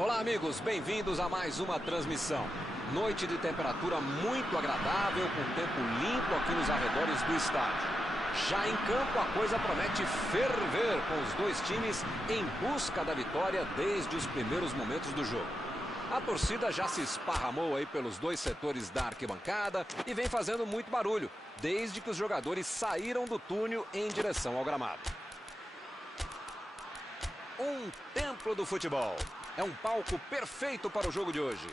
Olá, amigos, bem-vindos a mais uma transmissão. Noite de temperatura muito agradável, com tempo limpo aqui nos arredores do estádio. Já em campo, a coisa promete ferver com os dois times em busca da vitória desde os primeiros momentos do jogo. A torcida já se esparramou aí pelos dois setores da arquibancada e vem fazendo muito barulho, desde que os jogadores saíram do túnel em direção ao gramado. Um templo do futebol. É um palco perfeito para o jogo de hoje.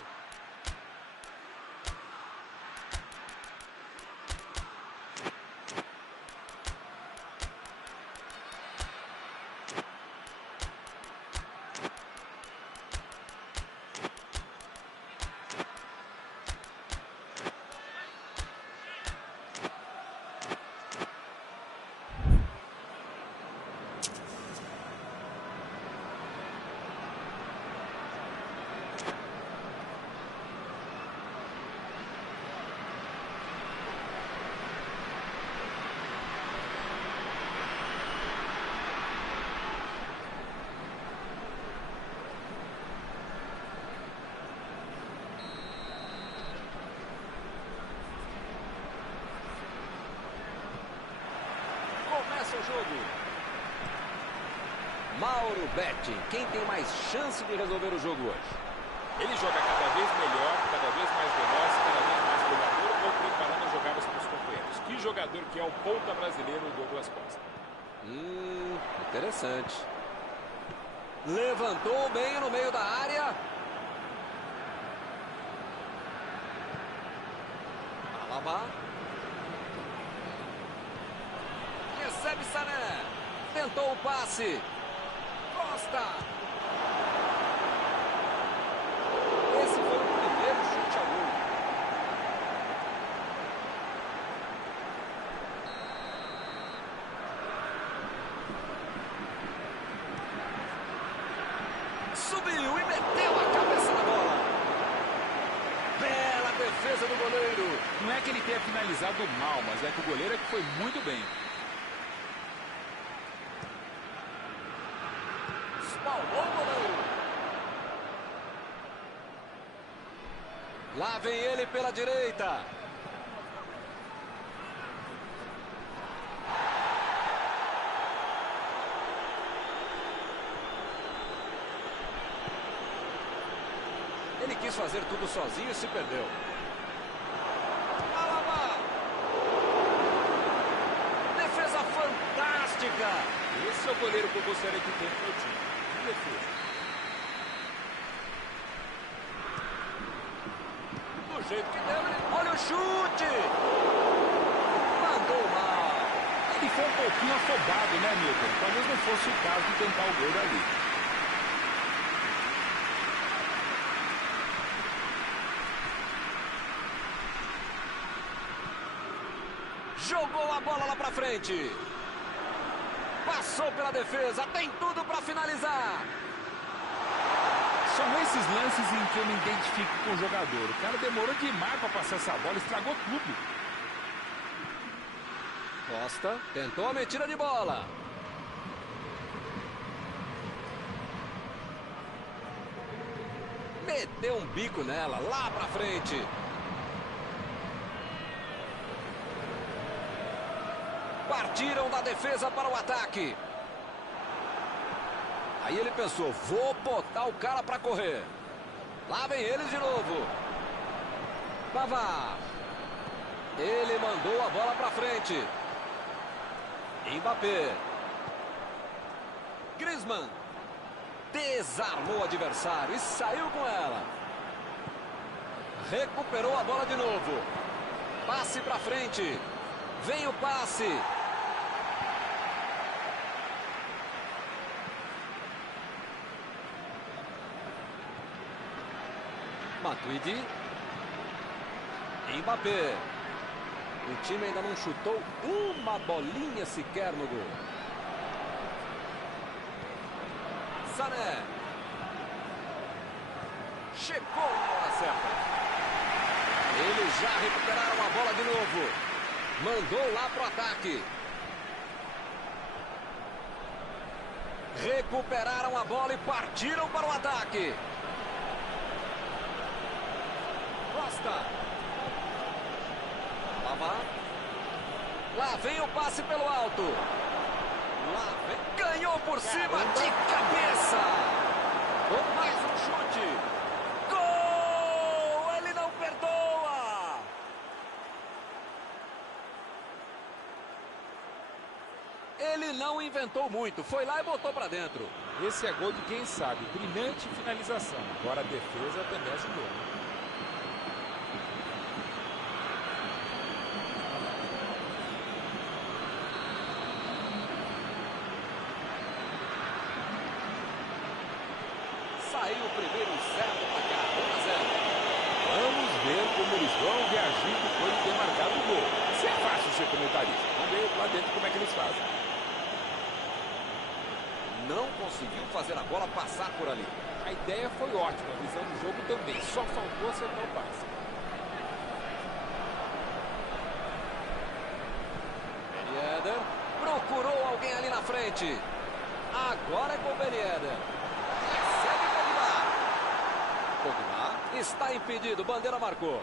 Começa o jogo. Mauro Betti, quem tem mais chance de resolver o jogo hoje? Ele joga cada vez melhor, cada vez mais veloz, cada vez mais jogador, ou preparando as jogadas para os companheiros. Que jogador que é o ponta brasileiro, Douglas Costa. Interessante. Levantou bem no meio da área. Alaba. Recebe Sané. Tentou o passe. Costa. Esse foi o primeiro chute ao gol. Subiu e meteu a cabeça na bola. Bela defesa do goleiro. Não é que ele tenha finalizado mal, mas é que o goleiro é que foi muito bem. Espalmou o goleiro. Lá vem ele pela direita. Ele quis fazer tudo sozinho e se perdeu. Alaba! Defesa fantástica! Esse é o goleiro que eu gostaria de ter no meu time. Que defesa. Do jeito que deu, ele... Olha o chute! Mandou mal. Ele foi um pouquinho afobado, né, Milton? Talvez não fosse o caso de tentar o gol dali. Jogou a bola lá pra frente. Passou pela defesa, tem tudo para finalizar. São esses lances em que eu me identifico com o jogador. O cara demorou demais para passar essa bola, estragou tudo. Costa tentou a metida de bola. Meteu um bico nela, lá pra frente. Partiram da defesa para o ataque. Aí ele pensou, vou botar o cara para correr. Lá vem eles de novo. Pavard. Ele mandou a bola para frente. Mbappé. Griezmann. Desarmou o adversário e saiu com ela. Recuperou a bola de novo. Passe para frente. Vem o passe. Matuidi. Mbappé. O time ainda não chutou uma bolinha sequer no gol. Sané. Chegou na hora certa. Eles já recuperaram a bola de novo. Mandou lá pro ataque. Recuperaram a bola e partiram para o ataque. está. Lá vem o passe pelo alto. Lá vem. Ganhou por cima de cabeça. Com mais um chute. Gol! Ele não perdoa. Ele não inventou muito. Foi lá e botou para dentro. Esse é gol de quem sabe. Brilhante finalização. Agora a defesa também ajudou. Saiu o primeiro certo para cá. 1-0. Vamos ver como eles vão reagir depois de ter marcado o gol. Isso é fácil ser comentarista. Vamos ver lá dentro como é que eles fazem. Não conseguiu fazer a bola passar por ali. A ideia foi ótima, a visão do jogo também. Só faltou acertar o passe. Ben Yedder procurou alguém ali na frente. Agora é com o Ben Yedder. Recebe Pogba. Pogba está impedido. Bandeira marcou.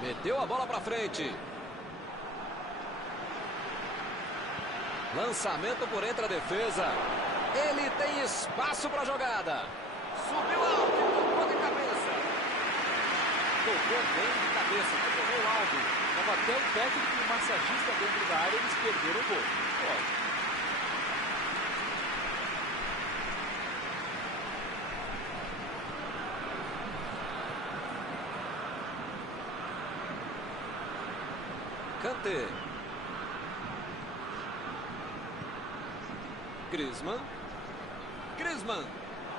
Meteu a bola para frente. Lançamento por entre a defesa. Ele tem espaço para a jogada. Subiu alto e tocou de cabeça. Tocou bem de cabeça, tocou o alto. Estava até o técnico e o massagista dentro da área, eles perderam o gol. Pode. Kanté. Griezmann. Griezmann.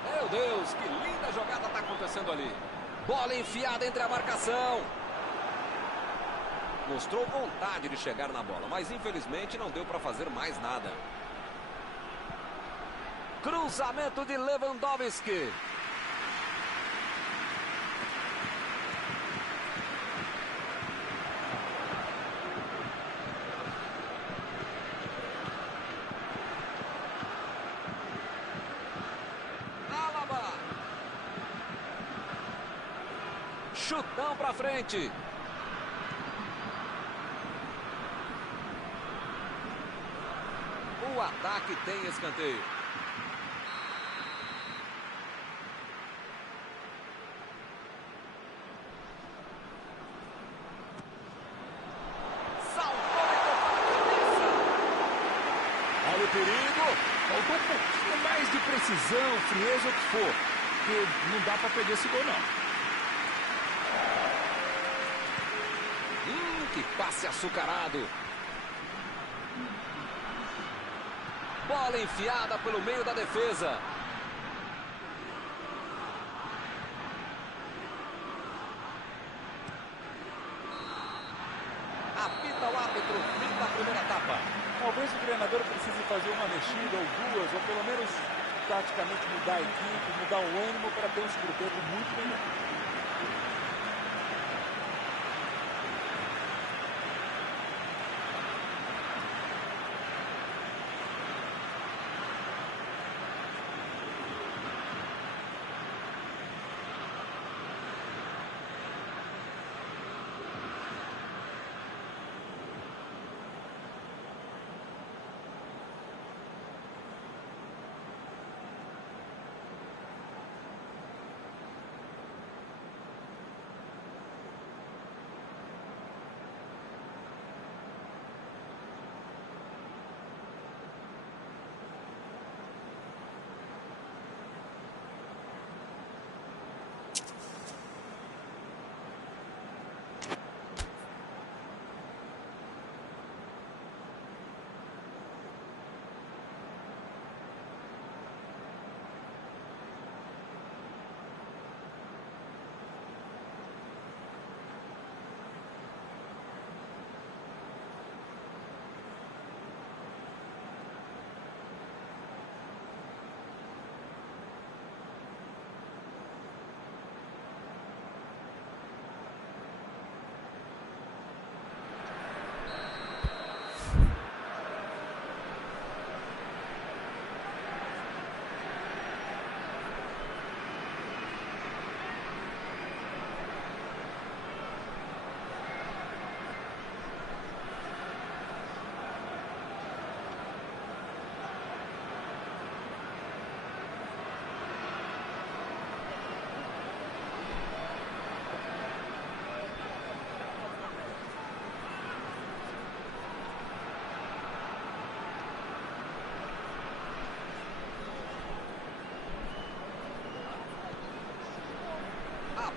Meu Deus, que linda jogada está acontecendo ali. Bola enfiada entre a marcação. Mostrou vontade de chegar na bola, mas infelizmente não deu para fazer mais nada. Cruzamento de Lewandowski. Chutão para frente. O ataque tem escanteio. Saltou e tocou na cabeça. Olha o perigo. Faltou um pouquinho mais de precisão, frieza, o que for. Porque não dá para perder esse gol, não. Que passe açucarado. Bola enfiada pelo meio da defesa. Apita o árbitro, fim da primeira etapa. Talvez o treinador precise fazer uma mexida ou duas, ou pelo menos taticamente mudar a equipe, mudar o ânimo para ter um segundo tempo muito melhor.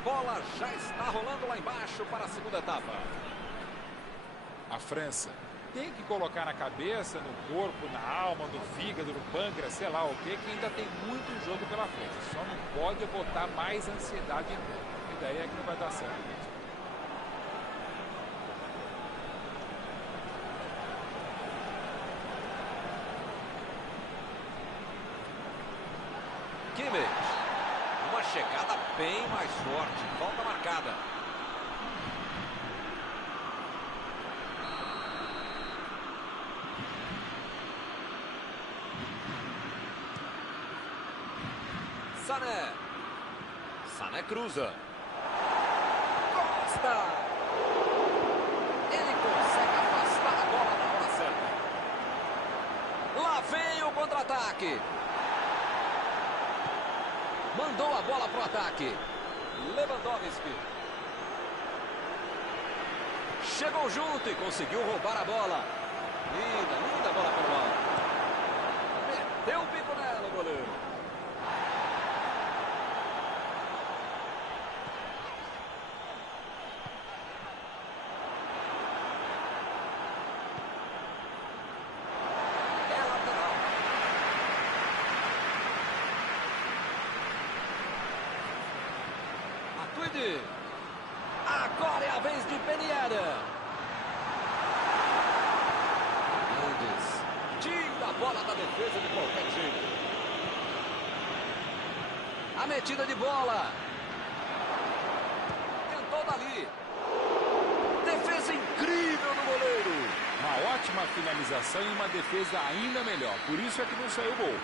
bola já está rolando lá embaixo para a segunda etapa. A França tem que colocar na cabeça, no corpo, na alma, no fígado, no pâncreas, sei lá o que ainda tem muito jogo pela frente. Só não pode botar mais ansiedade em tudo. E daí é que não vai dar certo mesmo. Kimmich. Uma chegada bem mais forte. Falta marcada. Sané. Sané cruza. Costa. Ele consegue afastar a bola na hora certa. Lá vem o contra-ataque. Mandou a bola para o ataque. Lewandowski. Chegou junto e conseguiu roubar a bola. Linda bola pelo alto. Meteu o bico nela o goleiro. Agora é a vez de Ben Yedder. Mendes tira a bola da defesa de qualquer jeito. A metida de bola. Tentou dali. Defesa incrível do goleiro. Uma ótima finalização e uma defesa ainda melhor. Por isso é que não saiu gol.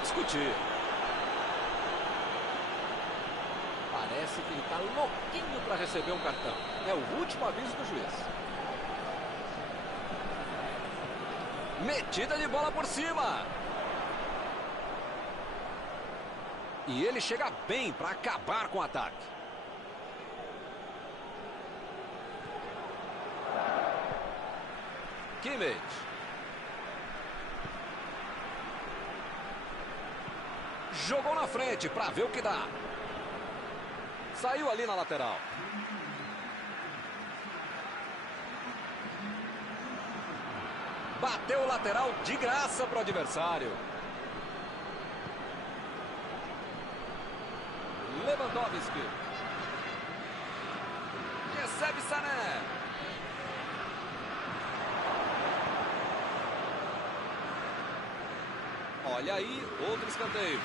Discutir. Parece que ele está louquinho para receber um cartão. É o último aviso do juiz. Metida de bola por cima. E ele chega bem para acabar com o ataque. Kimmich. Jogou na frente para ver o que dá. Saiu ali na lateral. Bateu o lateral de graça para o adversário. Lewandowski. Recebe Sané. Olha aí, outro escanteio.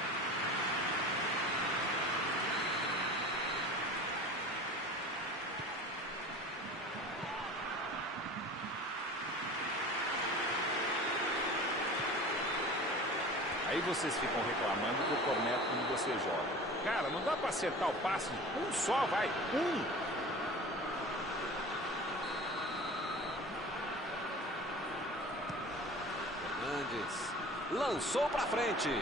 Aí vocês ficam reclamando que eu corneto quando você joga. Cara, não dá pra acertar o passe. Um só, vai. Fernandes lançou pra frente. E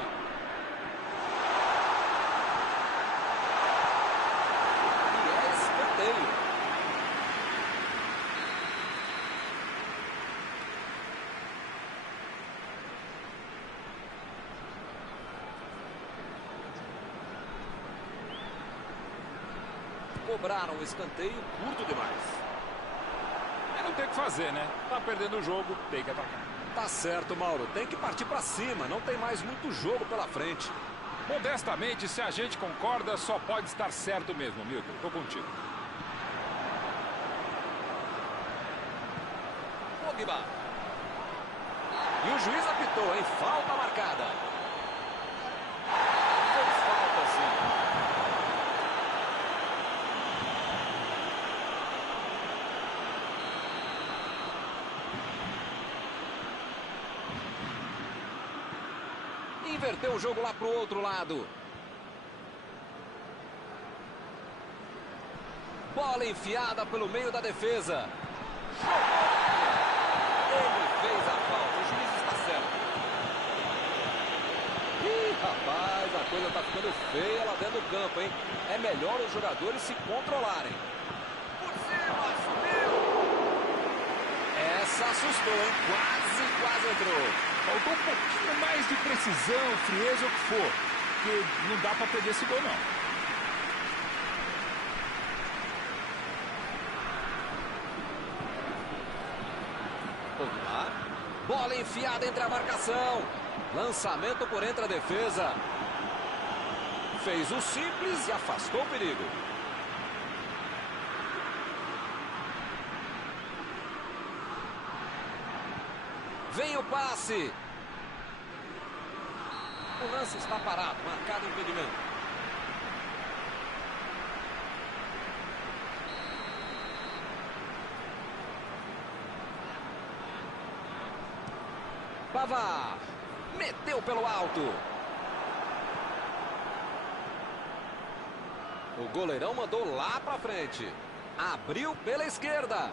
é escanteio. Cobraram o escanteio curto demais. Não tem o que fazer, né? Tá perdendo o jogo, tem que atacar. Tá certo, Mauro. Tem que partir pra cima. Não tem mais muito jogo pela frente. Modestamente, se a gente concorda, só pode estar certo mesmo, Milton. Tô contigo. Pogba. E o juiz apitou, hein? Falta marcada. Fez falta, sim. Inverteu o jogo lá pro outro lado. Bola enfiada pelo meio da defesa. Ele fez a falta. O juiz está certo. Ih, rapaz, a coisa tá ficando feia lá dentro do campo, hein? É melhor os jogadores se controlarem. Por cima, Essa assustou, hein? Quase entrou. Faltou um pouquinho mais de precisão, frieza, o que for. Porque não dá para perder esse gol, não. Pogba. Bola enfiada entre a marcação. Lançamento por entre a defesa. Fez o simples e afastou o perigo. Vem o passe. O lance está parado, marcado impedimento. Pavard meteu pelo alto. O goleirão mandou lá pra frente. Abriu pela esquerda.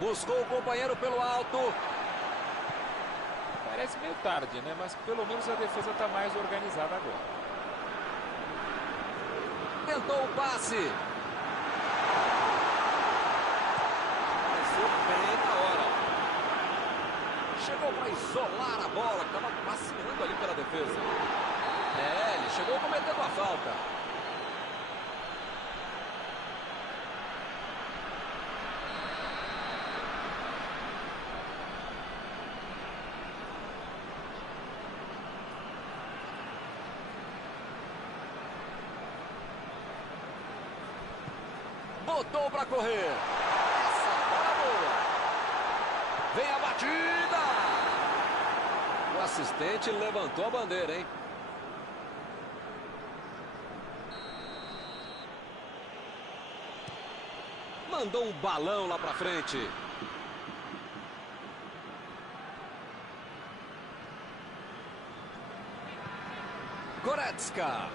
Buscou o companheiro pelo alto. Parece meio tarde, né? Mas pelo menos a defesa está mais organizada agora. Tentou o passe. Apareceu bem na hora. Chegou para isolar a bola, que estava passeando ali pela defesa. Ele chegou cometendo a falta. Botou para correr. Essa bola boa. Vem a batida. O assistente levantou a bandeira, hein? Mandou um balão lá para frente. Goretzka.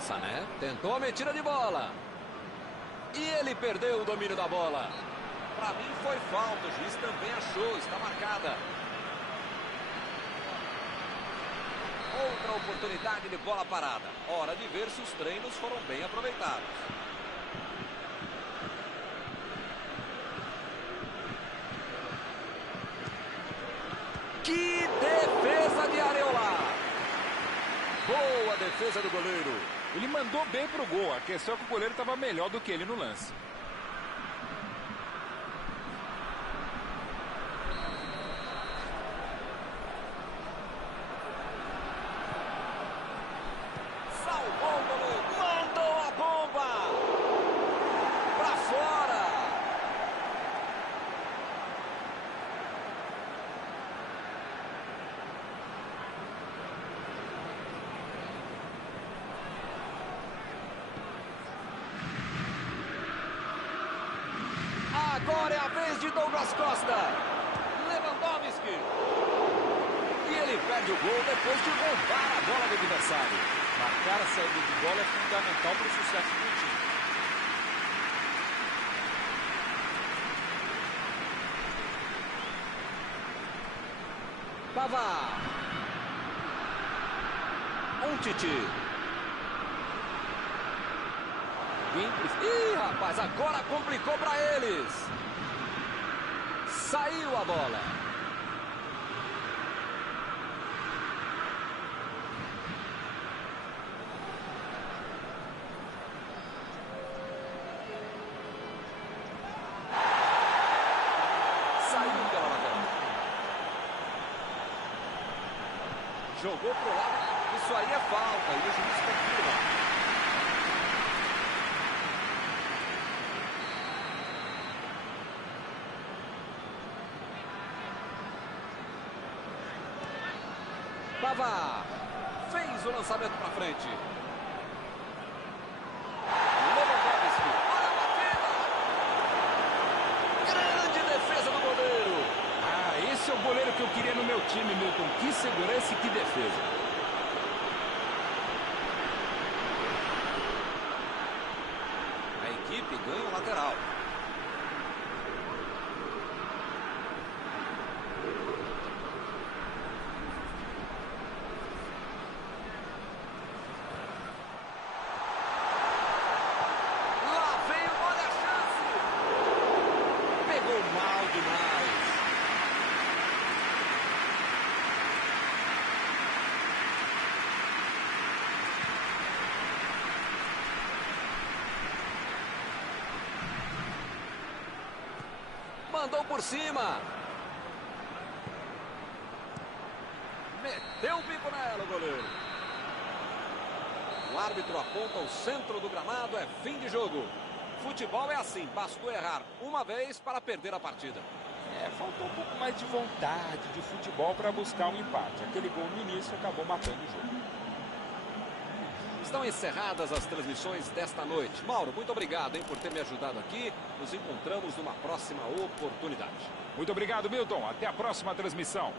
Sané tentou a metida de bola. E ele perdeu o domínio da bola. Para mim foi falta, o juiz também achou, está marcada. Outra oportunidade de bola parada. Hora de ver se os treinos foram bem aproveitados. Que defesa de Areola! Boa defesa do goleiro. Ele mandou bem pro gol. A questão é que o goleiro estava melhor do que ele no lance. Salvou o goleiro. Mandou a bomba. Pra fora. Agora é a vez de Douglas Costa. Lewandowski. E ele perde o gol depois de roubar a bola do adversário. Marcar a saída de bola é fundamental para o sucesso do time. Pavard. Titi. Ih, rapaz, agora complicou para eles. Saiu a bola. Saiu pela lateral. Jogou pro lado. Isso aí é falta e o juiz confirma. Pavard fez o lançamento para frente. Lewandowski, olha a batida. Grande defesa do goleiro. Ah, esse é o goleiro que eu queria no meu time, Milton. Que segurança e que defesa. A equipe ganha o lateral. Lá vem, olha a chance. Mandou por cima. Meteu o bico nela, o goleiro. O árbitro aponta o centro do gramado, é fim de jogo. Futebol é assim, bastou errar uma vez para perder a partida. Faltou um pouco mais de vontade de futebol para buscar um empate. Aquele gol no início acabou matando o jogo. Estão encerradas as transmissões desta noite. Mauro, muito obrigado, hein, por ter me ajudado aqui. Nos encontramos numa próxima oportunidade. Muito obrigado, Milton. Até a próxima transmissão.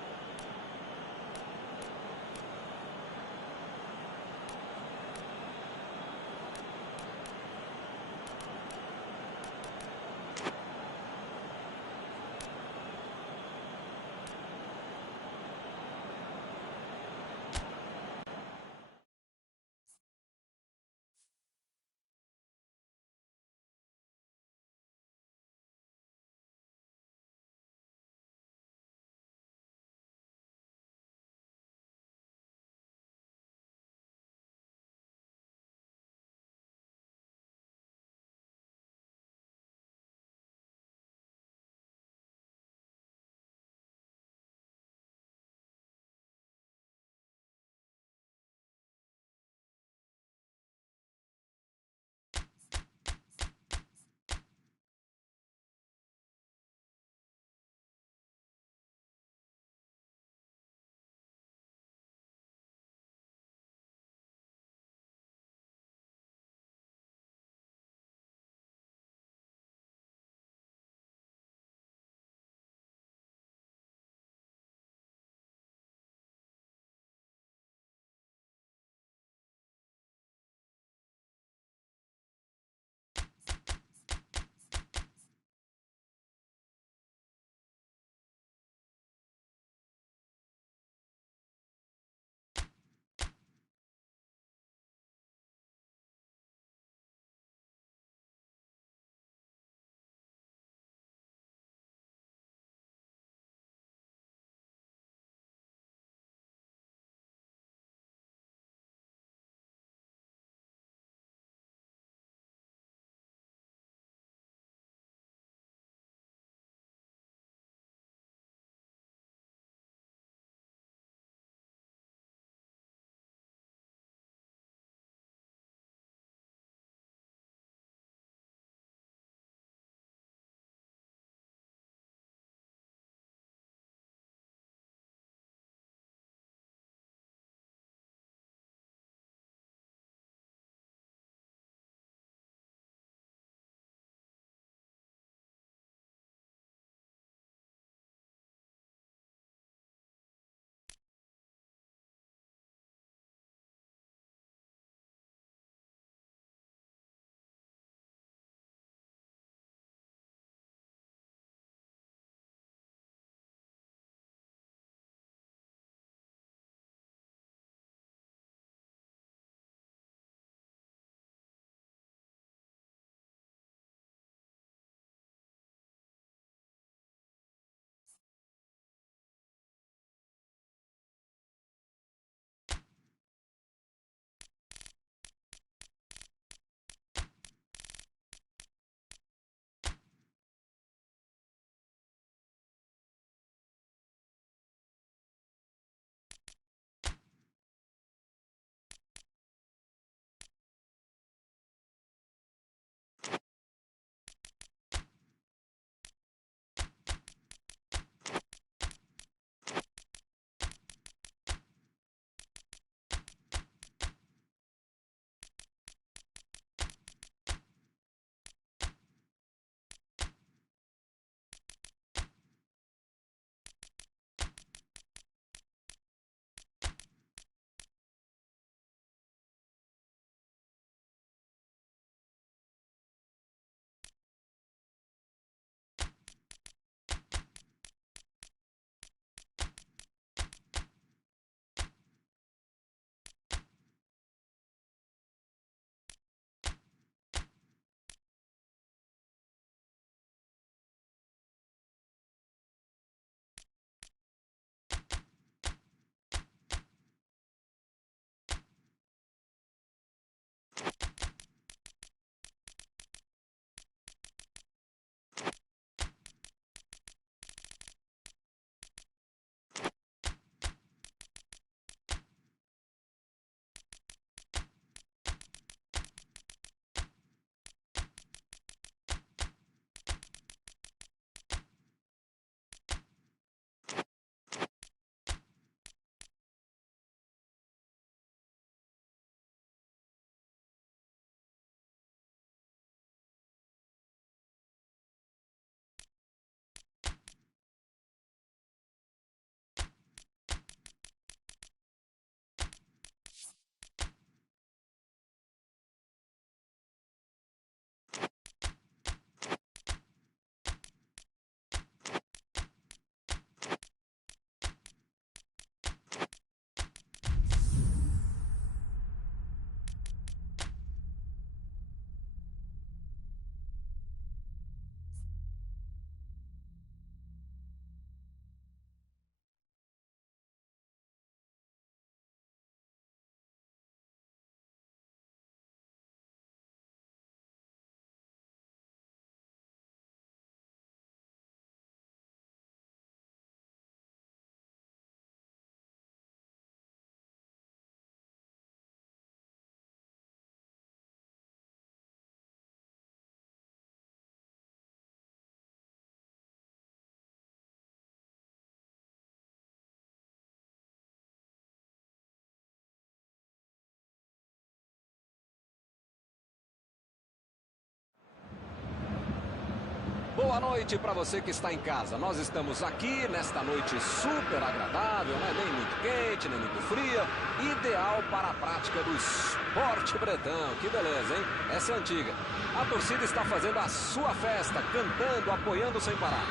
Boa noite para você que está em casa. Nós estamos aqui nesta noite super agradável, né? Nem muito quente, nem muito fria. Ideal para a prática do esporte bretão. Que beleza, hein? Essa é antiga. A torcida está fazendo a sua festa, cantando, apoiando sem parar.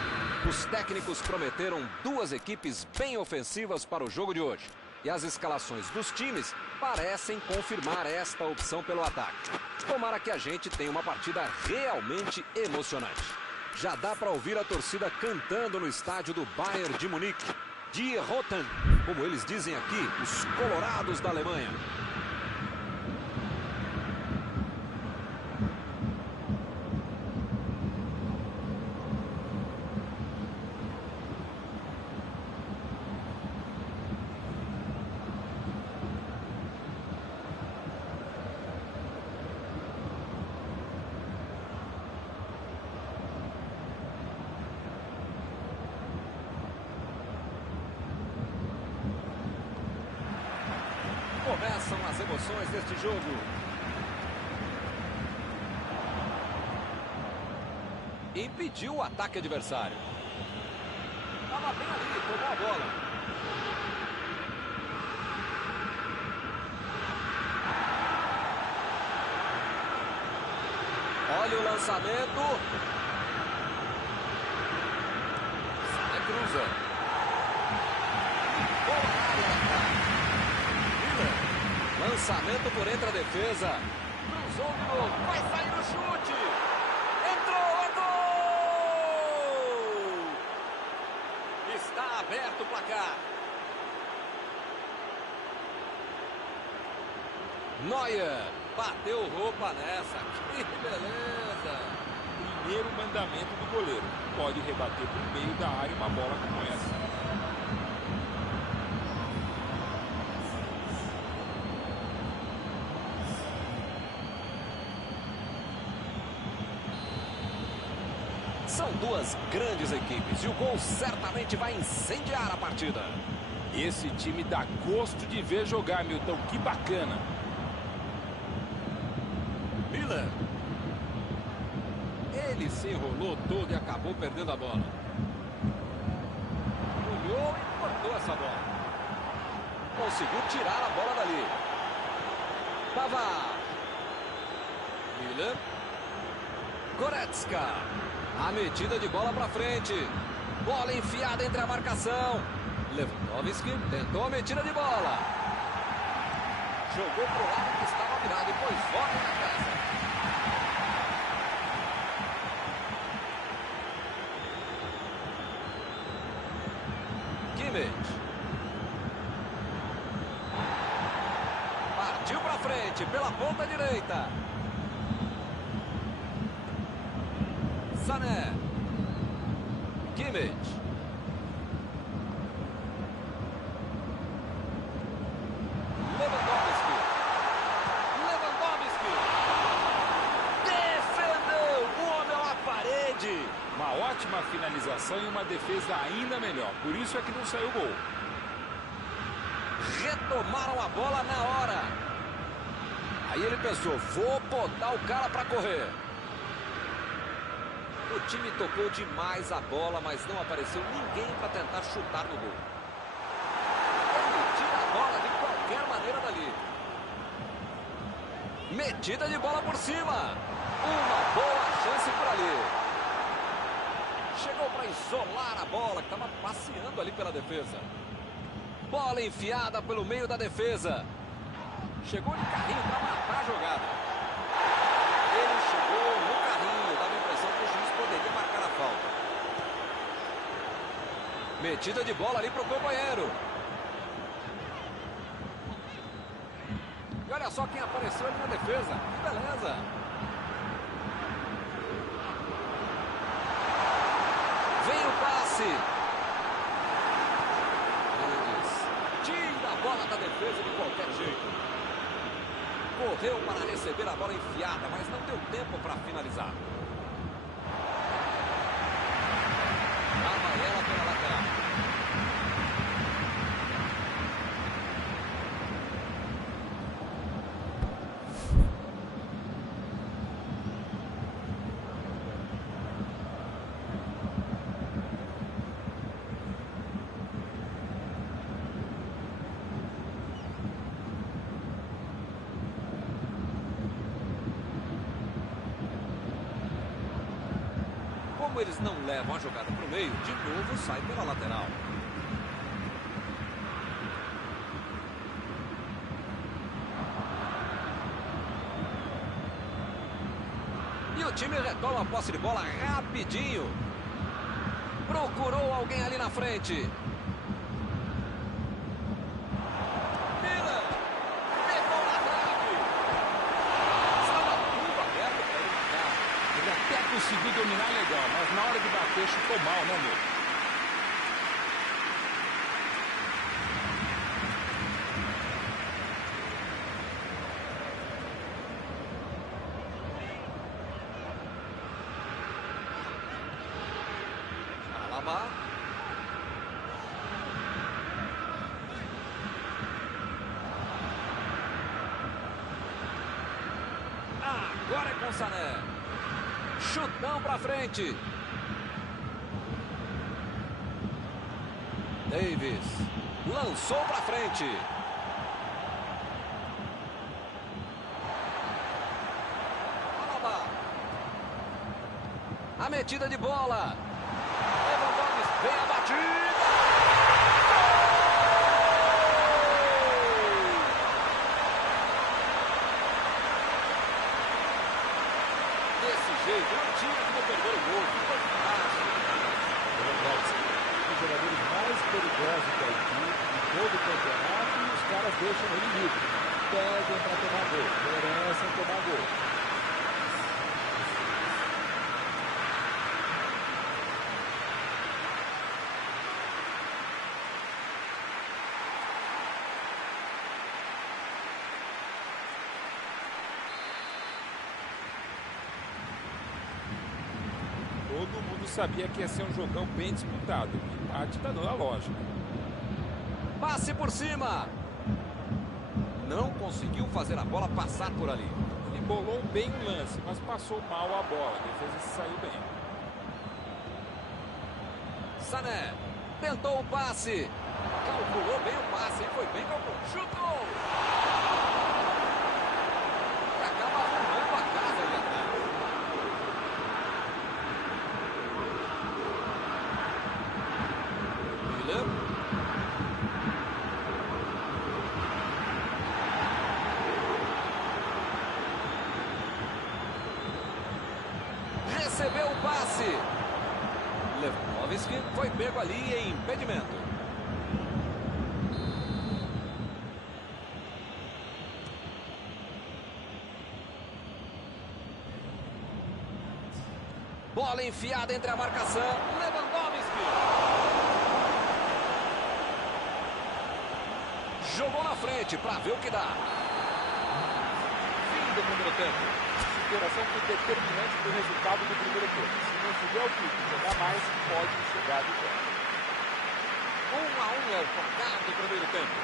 Os técnicos prometeram duas equipes bem ofensivas para o jogo de hoje. E as escalações dos times parecem confirmar esta opção pelo ataque. Tomara que a gente tenha uma partida realmente emocionante. Já dá para ouvir a torcida cantando no estádio do Bayern de Munique. Die Roten, como eles dizem aqui, os colorados da Alemanha. Começam as emoções deste jogo. Impediu o ataque adversário. Estava bem ali, tomou a bola. Olha o lançamento. Sané cruza. Boa área. Lançamento por entre a defesa. Cruzou de novo. Vai sair o chute. Entrou, é gol! Está aberto o placar. Neuer bateu roupa nessa. Que beleza! Primeiro mandamento do goleiro. Pode rebater por meio da área uma bola como essa. São duas grandes equipes e o gol certamente vai incendiar a partida. Esse time dá gosto de ver jogar, Milton. Que bacana. Miller. Ele se enrolou todo e acabou perdendo a bola. Olhou e cortou essa bola. Conseguiu tirar a bola dali. Pavard. Miller. Goretzka. A metida de bola para frente. Bola enfiada entre a marcação. Lewandowski tentou a metida de bola. Jogou para o lado que estava virado e pôs volta na casa. Kimmich. Partiu para frente pela ponta direita. Sané. Kimmich. Lewandowski. Defendeu o homem à parede. Uma ótima finalização e uma defesa ainda melhor. Por isso é que não saiu gol. Retomaram a bola na hora. Aí ele pensou, vou botar o cara para correr. O time tocou demais a bola, mas não apareceu ninguém para tentar chutar no gol. Ele tira a bola de qualquer maneira dali. Metida de bola por cima. Uma boa chance por ali. Chegou para isolar a bola, que estava passeando ali pela defesa. Bola enfiada pelo meio da defesa. Chegou de carrinho para matar a jogada. Ele chegou no carrinho, dava a impressão que o juiz poderia marcar a falta. Metida de bola ali para o companheiro. E olha só quem apareceu ali na defesa. Que beleza. Vem o passe. Tira a bola da defesa de qualquer jeito. Correu para receber a bola enfiada, mas não deu tempo para finalizar. Amarela pela lateral. Como eles não levam a jogada para o meio, de novo sai pela lateral. E o time retoma a posse de bola rapidinho. Procurou alguém ali na frente. Miller. Pegou na trave. Estava tudo aberto para ele marcar. Ele até conseguiu dominar legal, mas na hora de bater chutou mal, né, meu? Agora é com Sané. Chutão pra frente. Davis lançou pra frente. Alaba. A metida de bola. Lewandowski vem a batida. Não tinha como perder o gol. Foi fácil. Um dos jogadores mais perigosos da equipe, de todo o campeonato, e os caras deixam ele livre. Pedem para tomar gol, merecem tomar gol. Todo mundo sabia que ia ser um jogão bem disputado. O empate tá dando a lógica. Passe por cima. Não conseguiu fazer a bola passar por ali. Ele bolou bem o lance, mas passou mal a bola. A defesa se saiu bem. Sané tentou o passe. Calculou bem o passe. Foi bem calculado. Chutou. E acaba arrumando a casa ali atrás. Recebeu o passe. Lewandowski foi pego ali em impedimento. Bola enfiada entre a marcação. Lewandowski. Jogou na frente para ver o que dá. Fim do primeiro tempo. Superação foi determinante para o resultado do primeiro tempo. Se não fizer o pico e jogar mais, pode chegar de pé. 1-1 é o placar do primeiro tempo.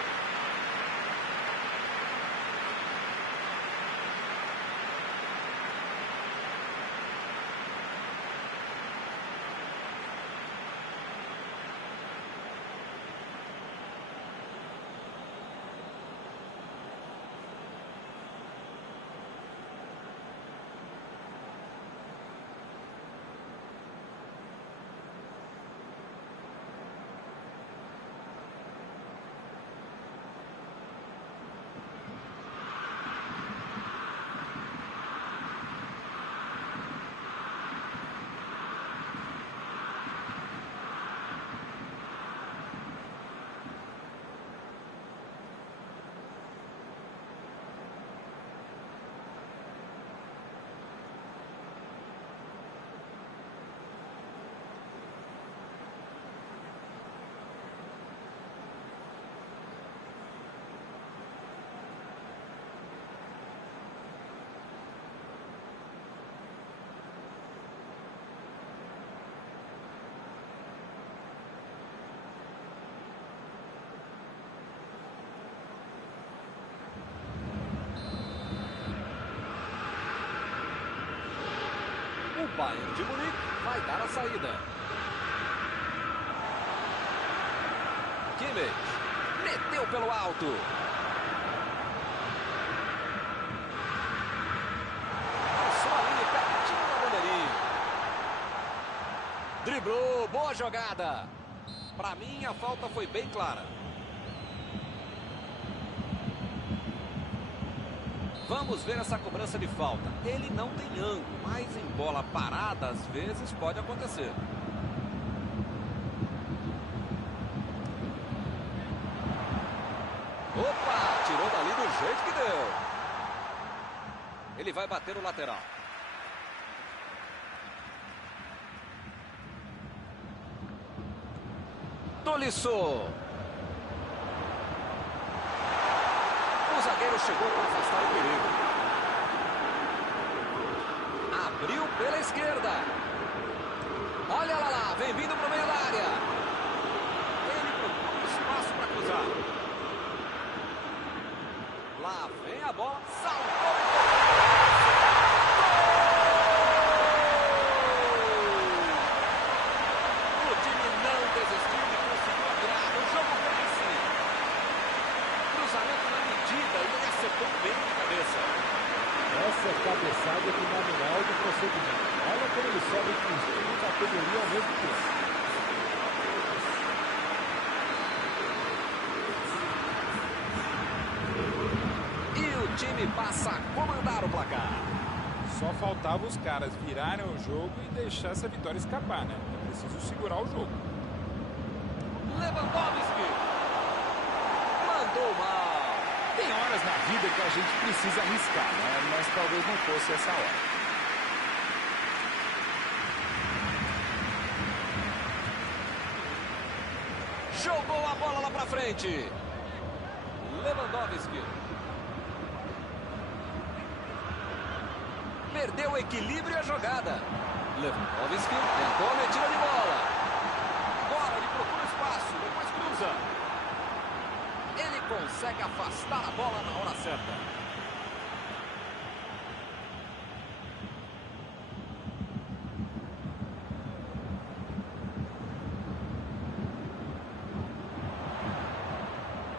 O Bayern de Munique vai dar a saída. Kimmich meteu pelo alto. Passou ali pertinho da bandeirinha. driblou, boa jogada. Para mim, a falta foi bem clara. Vamos ver essa cobrança de falta. Ele não tem ângulo, mas em bola parada, às vezes, pode acontecer. Opa, tirou dali do jeito que deu. Ele vai bater no lateral. Tolisso. O zagueiro chegou para afastar o perigo. Abriu pela esquerda. Olha lá, vem vindo para o meio da área. Ele procura espaço para cruzar. Lá vem a bola, saltou. O time não desistiu e conseguiu a virada. O jogo foi assim. Cruzamento na medida e ele acertou bem de cabeça. Essa é cabeçada de manual de procedimento. Olha como ele sobe com estilo e categoria ao mesmo tempo. O time passa a comandar o placar. Só faltava os caras virarem o jogo e deixar essa vitória escapar, né? É preciso segurar o jogo. Lewandowski mandou mal. Tem horas na vida que a gente precisa arriscar, né? Mas talvez não fosse essa hora. Jogou a bola lá pra frente. Lewandowski. Perdeu o equilíbrio e a jogada. Lewandowski tentou a metida de bola. Agora ele procura espaço, depois cruza. Ele consegue afastar a bola na hora certa.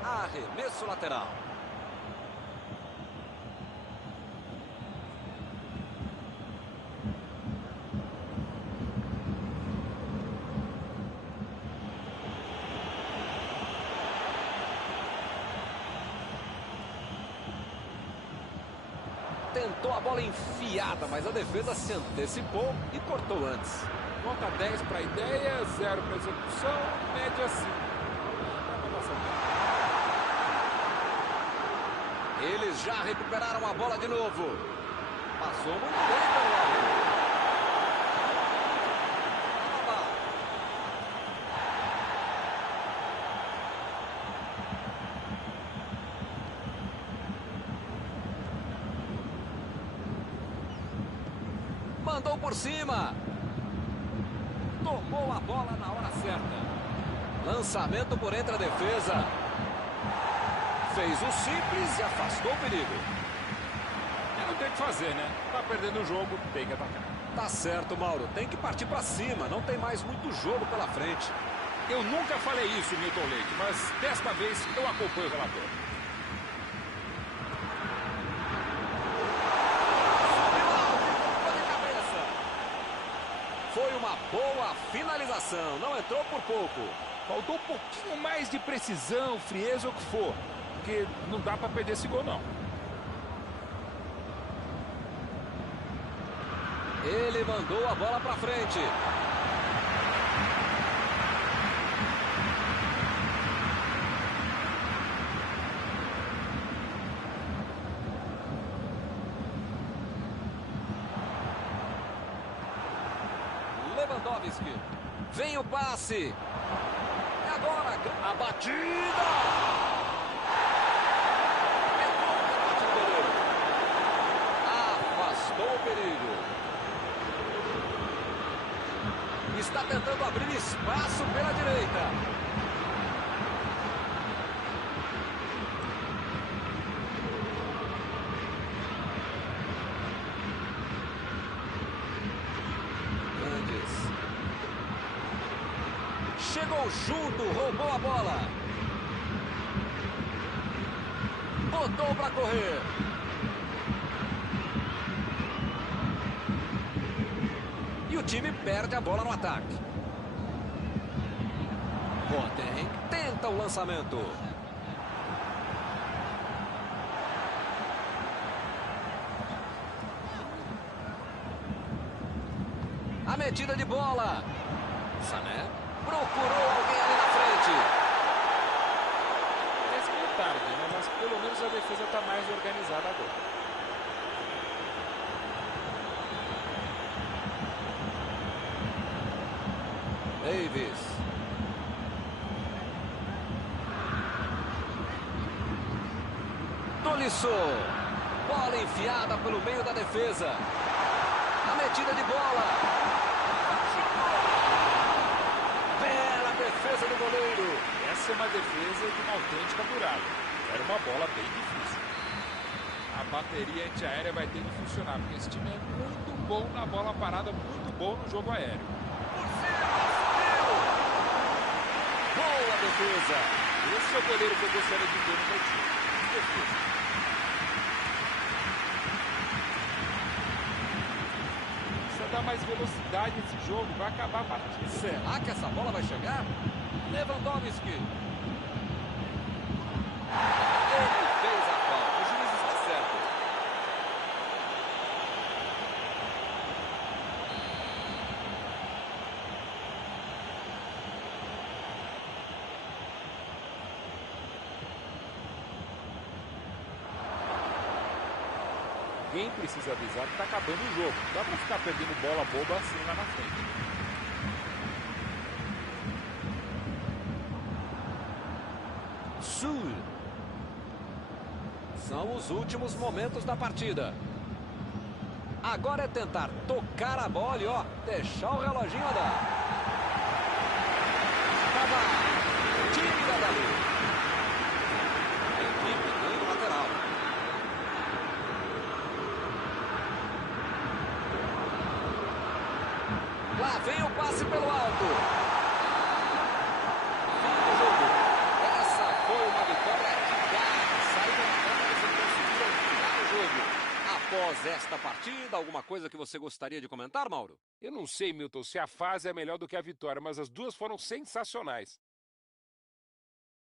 Arremesso lateral. Tentou a bola enfiada, mas a defesa se antecipou e cortou antes. Nota 10 para a ideia, 0 para a execução, média 5. Eles já recuperaram a bola de novo. Passou muito bem pelo lado. Mandou por cima. Tomou a bola na hora certa. Lançamento por entre a defesa. Fez o simples e afastou o perigo. Não tem o que fazer, né? Tá perdendo o jogo, tem que atacar. Tá certo, Mauro. Tem que partir pra cima. Não tem mais muito jogo pela frente. Eu nunca falei isso, Milton Leite, mas desta vez eu acompanho o relator. Foi uma boa finalização. Não entrou por pouco. Faltou um pouquinho mais de precisão, frieza ou o que for. Porque não dá para perder esse gol, não. Ele mandou a bola para frente. Lewandowski. Vem o passe. E agora a batida. Afastou o perigo. Está tentando abrir espaço pela direita. Mendes. Chegou junto, roubou a bola. Botou para correr. E o time perde a bola no ataque. Boateng tenta o lançamento. A metida de bola. Sané procurou alguém ali na frente. Parece que é tarde, né? Mas pelo menos a defesa está mais organizada agora. Davis. Tolisso. Bola enfiada pelo meio da defesa. A metida de bola. Bela defesa do goleiro. Essa é uma defesa de uma autêntica muralha. Era uma bola bem difícil. A bateria antiaérea vai ter que funcionar, porque esse time é muito bom na bola parada, muito bom no jogo aéreo. Boa defesa. Esse é o goleiro que eu gostaria de ver no meu time. Defesa. Precisa dar mais velocidade nesse jogo, vai acabar a partida. Será que essa bola vai chegar? Lewandowski. Ele fez a falta. O juiz está certo. Quem precisa avisar que está acabando o jogo. Não dá para ficar perdendo bola boba assim lá na frente. Sul. São os últimos momentos da partida. Agora é tentar tocar a bola e, ó, deixar o reloginho andar. Cavalo. Tira dali. A equipe ganha o lateral. Lá vem o passe pelo alto. Fim do jogo. Essa foi uma vitória de garra. Saíram atrás e conseguiram virar o jogo. Após esta partida, alguma coisa que você gostaria de comentar, Mauro? Eu não sei, Milton, se a fase é melhor do que a vitória, mas as duas foram sensacionais.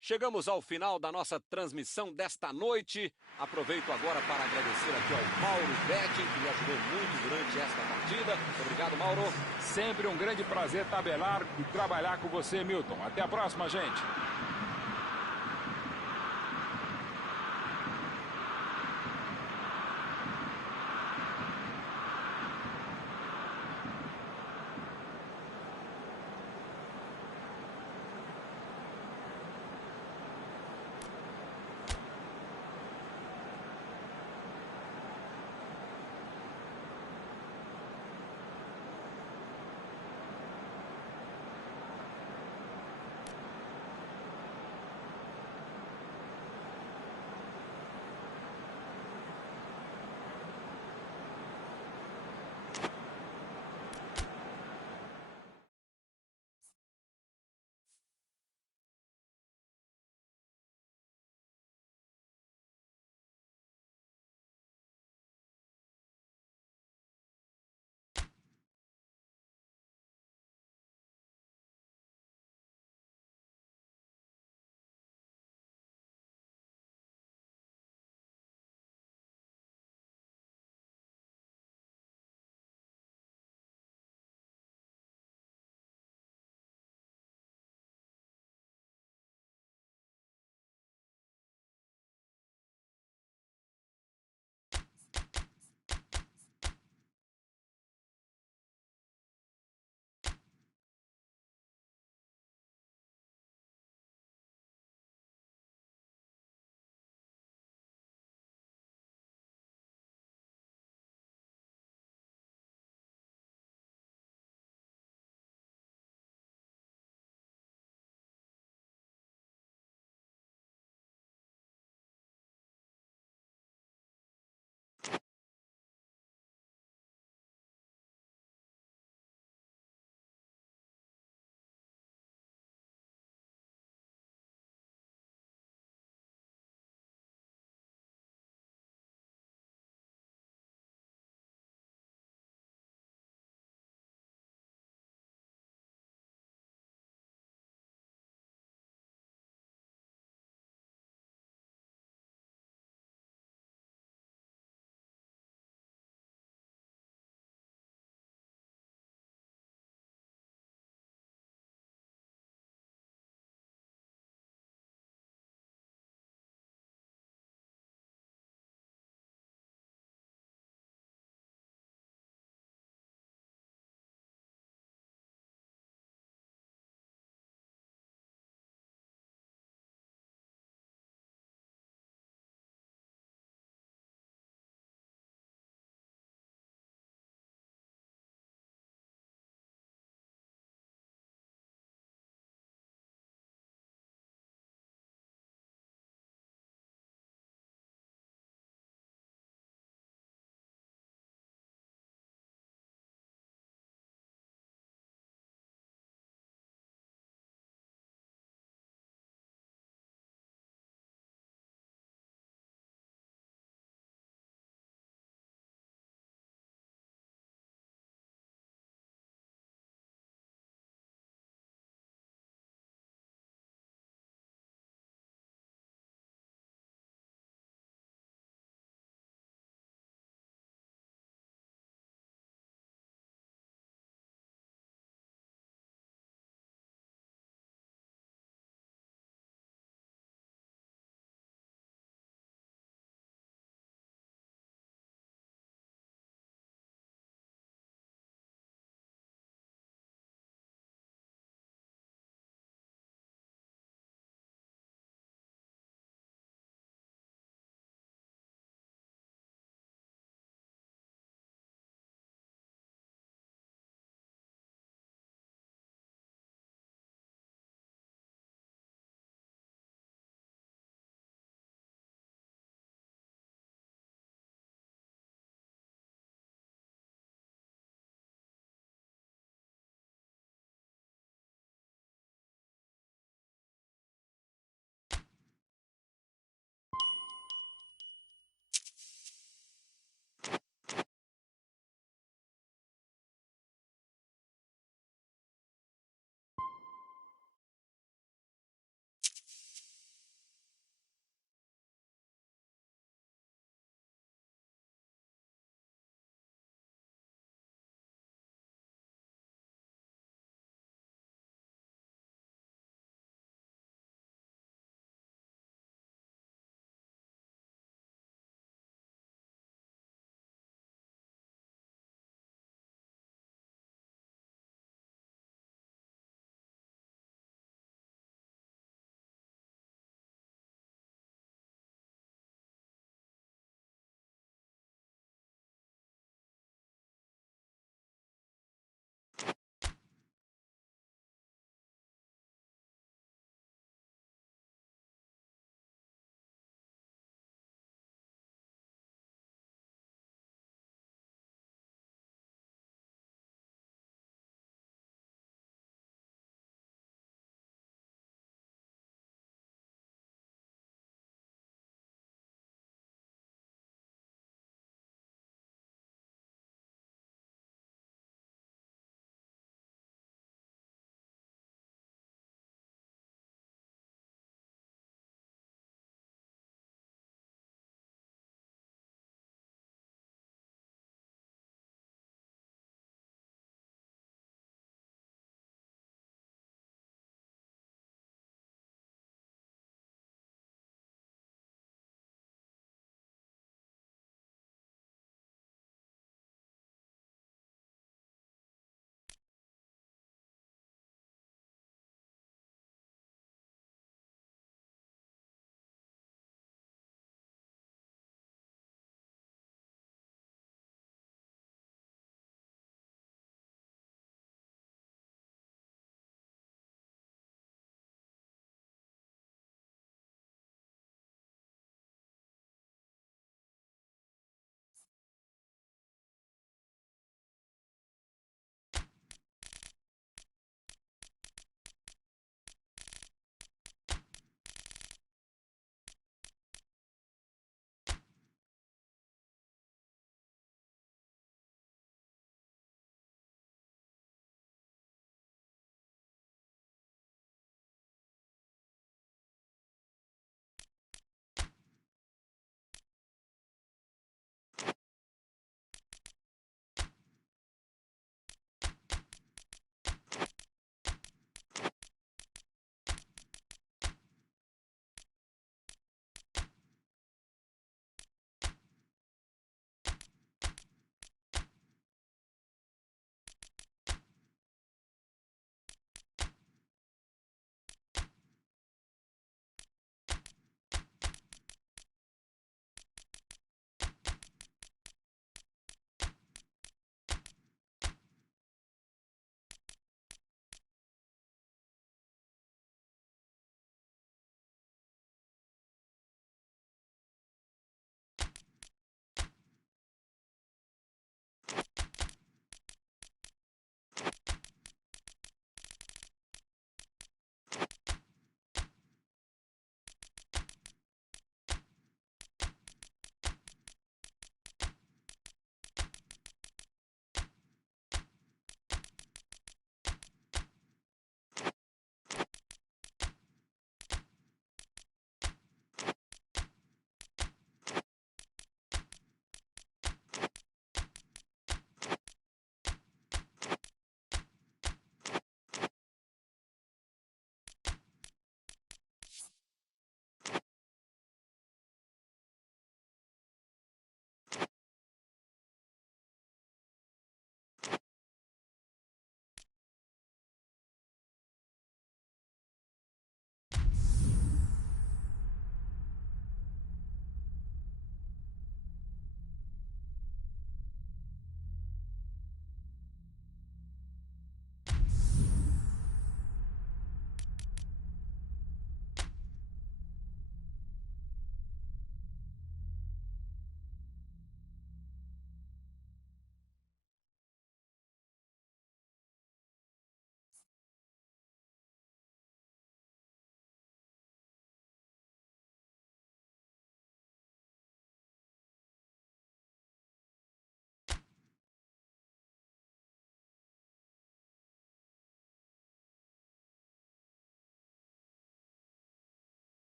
Chegamos ao final da nossa transmissão desta noite. Aproveito agora para agradecer aqui ao Mauro Betting, que me ajudou muito durante esta partida. Obrigado, Mauro. Sempre um grande prazer tabelar e trabalhar com você, Milton. Até a próxima, gente.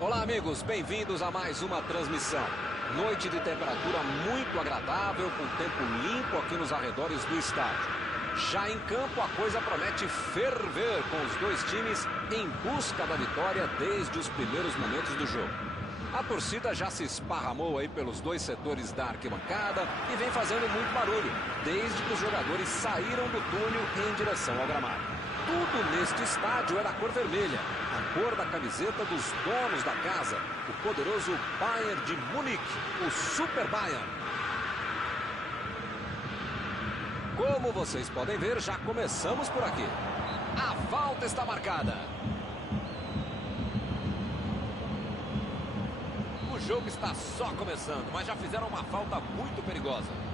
Olá, amigos, bem-vindos a mais uma transmissão. Noite de temperatura muito agradável, com tempo limpo aqui nos arredores do estádio. Já em campo, a coisa promete ferver, com os dois times em busca da vitória desde os primeiros momentos do jogo. A torcida já se esparramou aí pelos dois setores da arquibancada e vem fazendo muito barulho, desde que os jogadores saíram do túnel em direção ao gramado. Tudo neste estádio é da cor vermelha, a cor da camiseta dos donos da casa, o poderoso Bayern de Munique, o Super Bayern. Como vocês podem ver, já começamos por aqui. A falta está marcada. O jogo está só começando, mas já fizeram uma falta muito perigosa.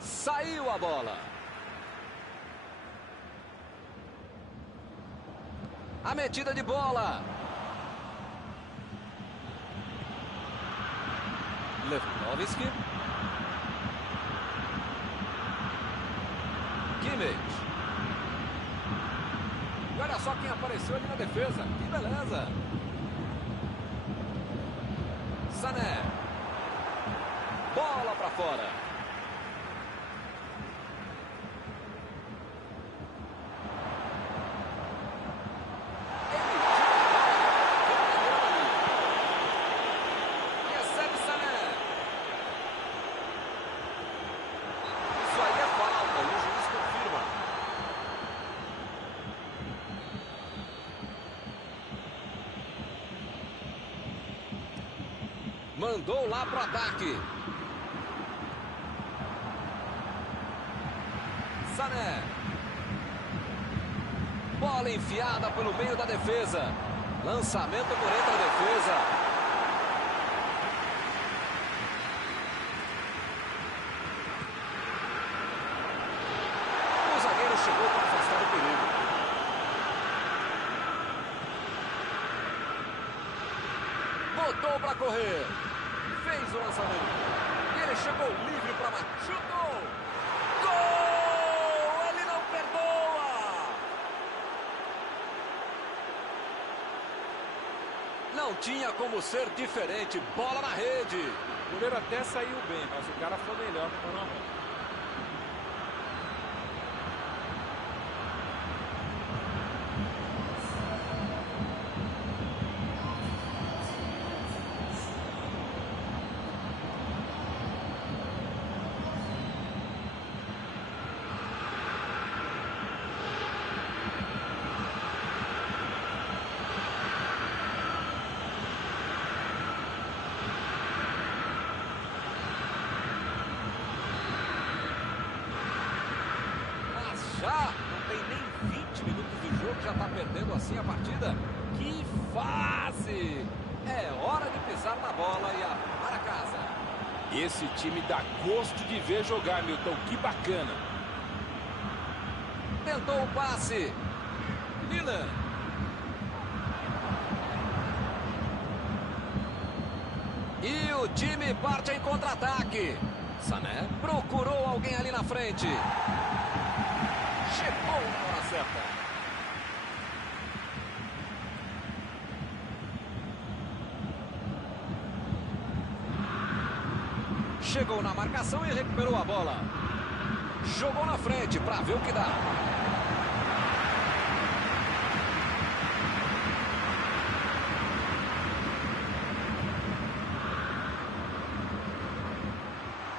Saiu a bola. A metida de bola. Lewandowski. Kimmich. E olha só quem apareceu ali na defesa. Que beleza. Sané. Bola para fora. Mandou lá pro ataque. Sané. Bola enfiada pelo meio da defesa. Lançamento por entre a defesa. O zagueiro chegou para afastar o perigo. Botou para correr. Fez o lançamento. E ele chegou livre para matar. Chutou. Gol! Ele não perdoa. Não tinha como ser diferente. Bola na rede. O goleiro até saiu bem, mas o cara foi melhor no mano a mano. Não tem nem 20 minutos de jogo, já está perdendo assim a partida. Que fase! É hora de pisar na bola e arrumar a casa. Esse time dá gosto de ver jogar, Milton. Que bacana. Tentou o passe. Milan. E o time parte em contra-ataque. Sané procurou alguém ali na frente. Chegou na hora certa. Chegou na marcação e recuperou a bola. Jogou na frente para ver o que dá.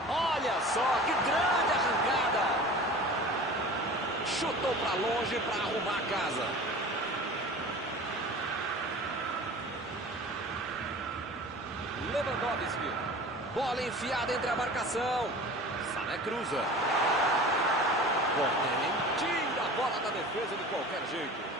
Olha só que grande arrancada. Chutou para longe para arrumar a casa. Lewandowski. Bola enfiada entre a marcação. Sané cruza. Boateng tira a bola da defesa de qualquer jeito.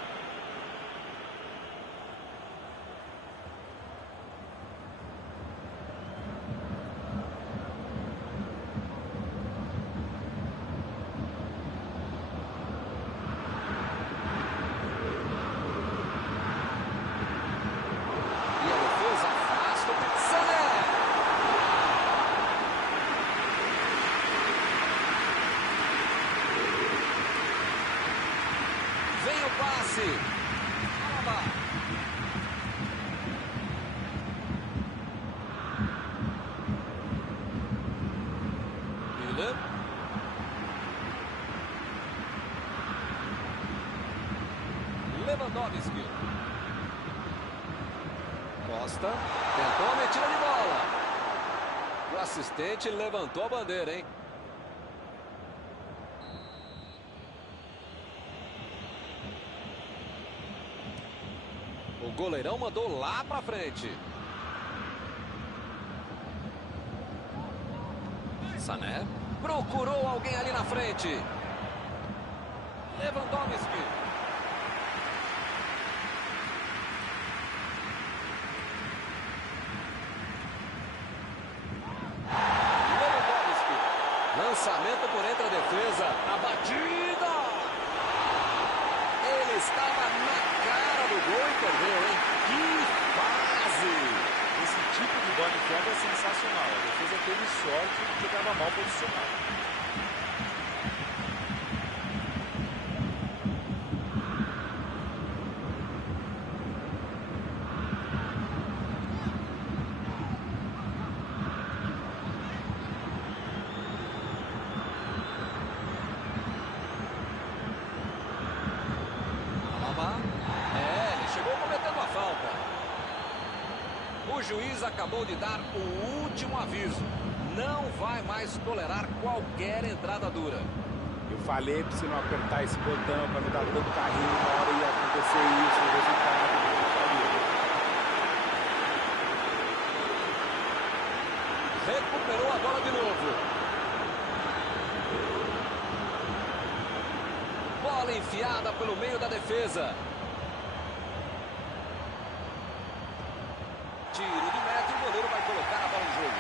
Lewandowski. Costa tentou a metida de bola. O assistente levantou a bandeira, hein? O goleirão mandou lá pra frente. Sané procurou alguém ali na frente. Lewandowski. Lewandowski. Lançamento por entre a defesa. A batida. Ele estava na cara do gol e perdeu, hein? Que fase! Esse tipo de bola enfiada é sensacional. A defesa teve sorte de estava mal posicionado. Ele chegou cometendo a falta. O juiz acabou de dar o último aviso. Não vai mais tolerar qualquer entrada dura. Eu falei para você não apertar esse botão, para não dar tanto carrinho na hora ia acontecer isso, o resultado. Recuperou a bola de novo. Bola enfiada pelo meio da defesa. Tiro de meta e o goleiro vai colocar a bola em jogo.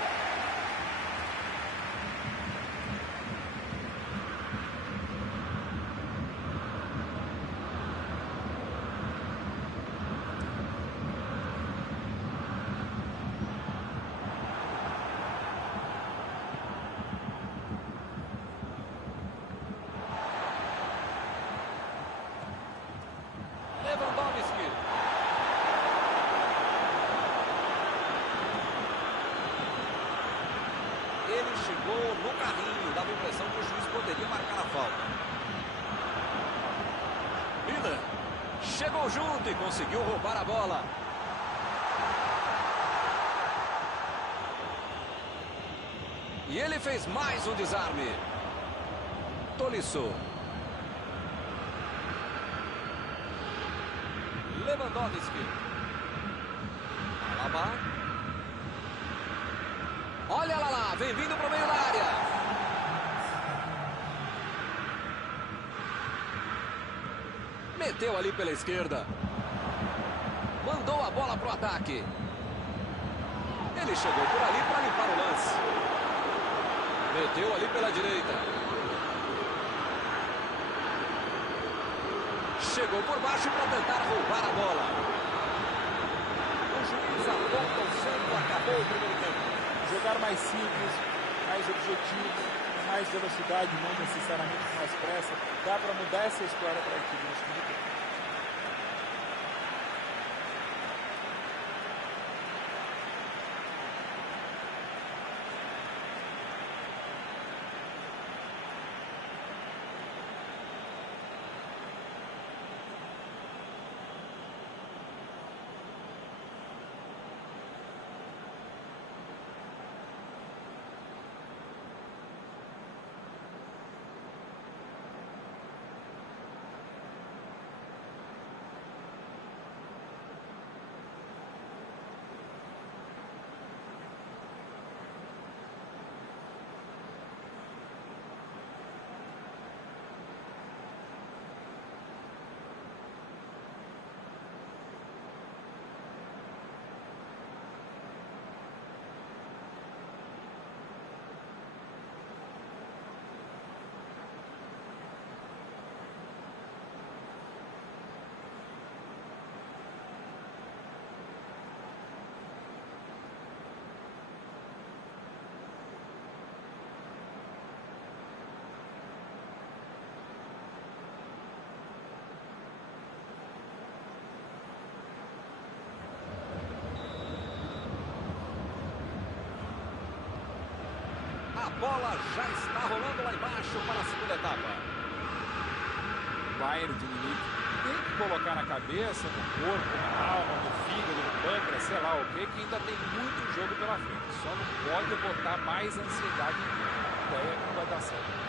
Lewandowski. Ele chegou no carrinho, dava a impressão que o juiz poderia marcar a falta. Miller chegou junto e conseguiu roubar a bola. E ele fez mais um desarme. Tolisso. Lewandowski. Alaba. Olha lá, vem vindo para o meio da área. Meteu ali pela esquerda. Mandou a bola para o ataque. Ele chegou por ali para limpar o lance. Meteu ali pela direita. Chegou por baixo para tentar roubar a bola. O juiz aponta o centro, acabou o primeiro tempo. Jogar mais simples, mais objetivo, mais velocidade, não necessariamente com mais pressa. Dá para mudar essa história para a equipe no segundo tempo. A bola já está rolando lá embaixo para a segunda etapa. Bayern de Munique tem que colocar na cabeça, no corpo, na alma, no fígado, no pâncreas, sei lá o que ainda tem muito jogo pela frente. Só não pode botar mais ansiedade em tudo. Daí não vai dar certo.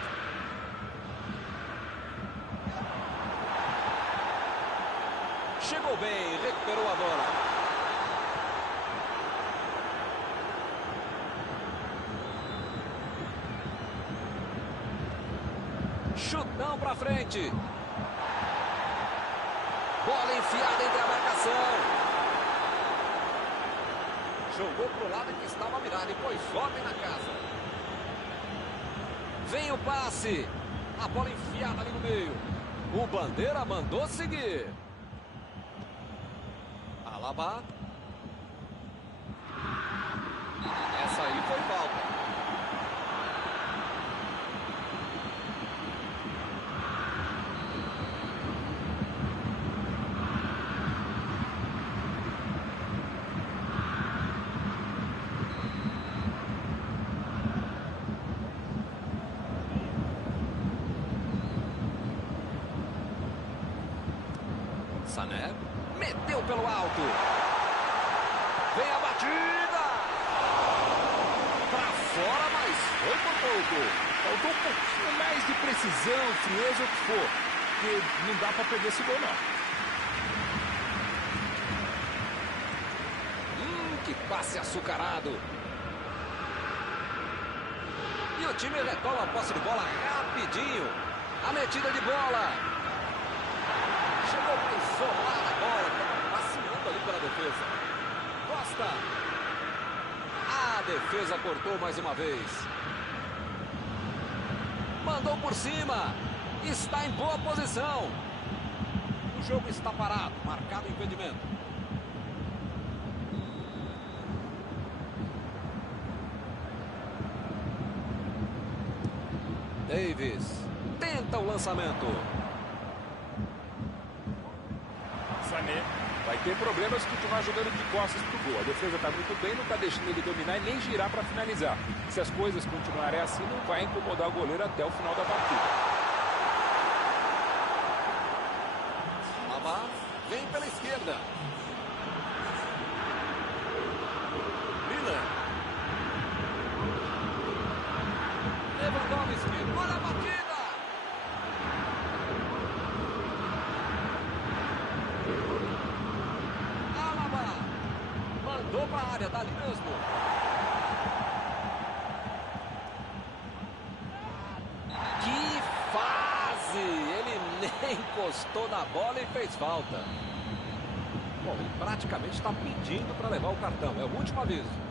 Chegou bem, recuperou a bola. Chutão pra frente. Bola enfiada entre a marcação. Jogou pro lado que estava virado e pôs ordem na casa. Vem o passe. A bola enfiada ali no meio. O Bandeira mandou seguir. Alaba. Essa aí foi falta. Sané meteu pelo alto. Vem a batida. Pra fora, mas foi por pouco. Faltou um pouquinho mais de precisão, frieza, o que for. Porque não dá para perder esse gol, não. Que passe açucarado. E o time retoma a posse de bola rapidinho. A metida de bola. Chegou para isolar a bola. Estava passeando ali pela defesa. Costa. A defesa cortou mais uma vez. Mandou por cima. Está em boa posição. O jogo está parado. Marcado impedimento. Davis tenta o lançamento. Sané vai ter problemas se continuar jogando de costas pro gol. A defesa está muito bem, não está deixando ele dominar e nem girar para finalizar. Se as coisas continuarem assim, não vai incomodar o goleiro até o final da partida. Alaba vem pela esquerda. Miller. Lewandowski, olha a batida! Alaba mandou para a área, dali mesmo. Que fase! Ele nem encostou na bola e fez falta. Bom, ele praticamente está pedindo para levar o cartão. É o último aviso.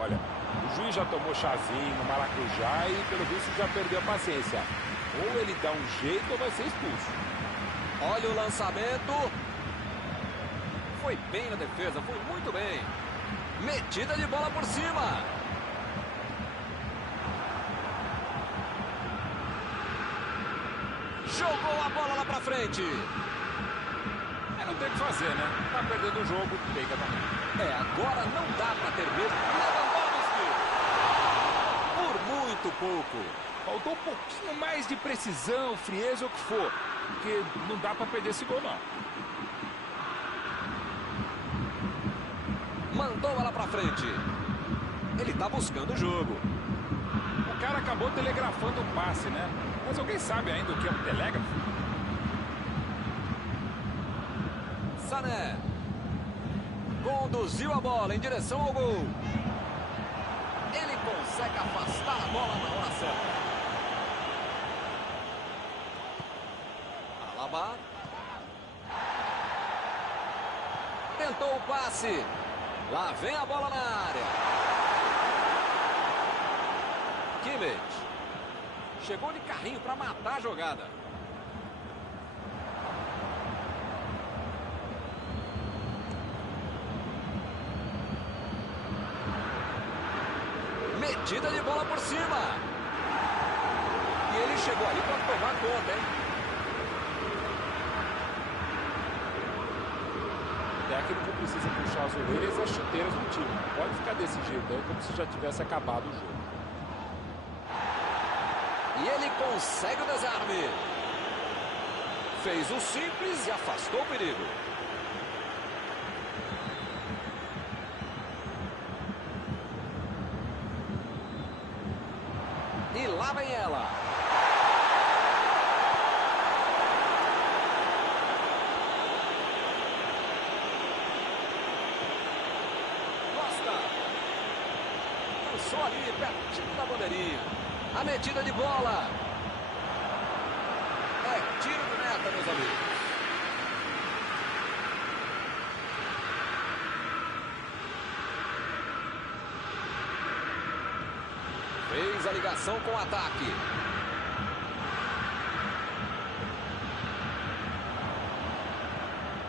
Olha, o juiz já tomou chazinho, maracujá e pelo visto já perdeu a paciência. Ou ele dá um jeito ou vai ser expulso. Olha o lançamento. Foi bem na defesa, foi muito bem. Metida de bola por cima. Jogou a bola lá pra frente. Não tem o que fazer, né? Tá perdendo o jogo, tem que atacar. Agora não dá pra ter medo. Lewandowski. Por muito pouco. Faltou um pouquinho mais de precisão, frieza, o que for. Porque não dá pra perder esse gol, não. Mandou ela pra frente. Ele tá buscando o jogo. O cara acabou telegrafando o passe, né? Mas alguém sabe ainda o que é um telégrafo? Sané. Conduziu a bola em direção ao gol. Ele consegue afastar a bola na hora certa. Alaba. Tentou o passe. Lá vem a bola na área. Kimmich. Chegou de carrinho para matar a jogada. Metida de bola por cima. E ele chegou ali para tomar conta, hein? O técnico precisa puxar as orelhas e as chuteiras do time. Não pode ficar desse jeito, como se já tivesse acabado o jogo. E ele consegue o desarme. Fez o simples e afastou o perigo. E lá vem ela. Costa. Lançou ali, pertinho da bandeirinha. A metida de bola. É tiro de meta, meus amigos. Fez a ligação com o ataque.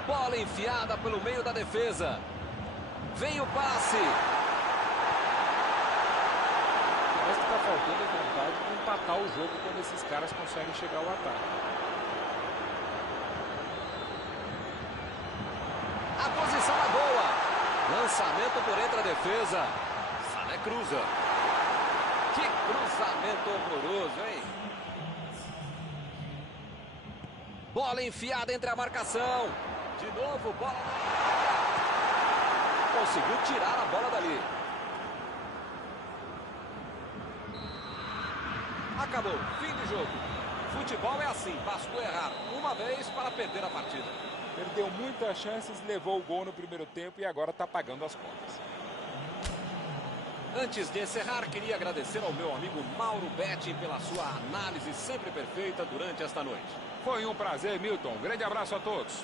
Bola enfiada pelo meio da defesa. Vem o passe. Parece que está faltando a vontade de empatar o jogo quando esses caras conseguem chegar ao ataque. A posição é boa. Lançamento por entre a defesa. Sané cruza. Que cruzamento horroroso, hein? Bola enfiada entre a marcação. De novo, bola na área. Conseguiu tirar a bola dali. Acabou, fim do jogo. Futebol é assim, bastou errar uma vez para perder a partida. Perdeu muitas chances, levou o gol no primeiro tempo e agora está pagando as contas. Antes de encerrar, queria agradecer ao meu amigo Mauro Betti pela sua análise sempre perfeita durante esta noite. Foi um prazer, Milton. Grande abraço a todos.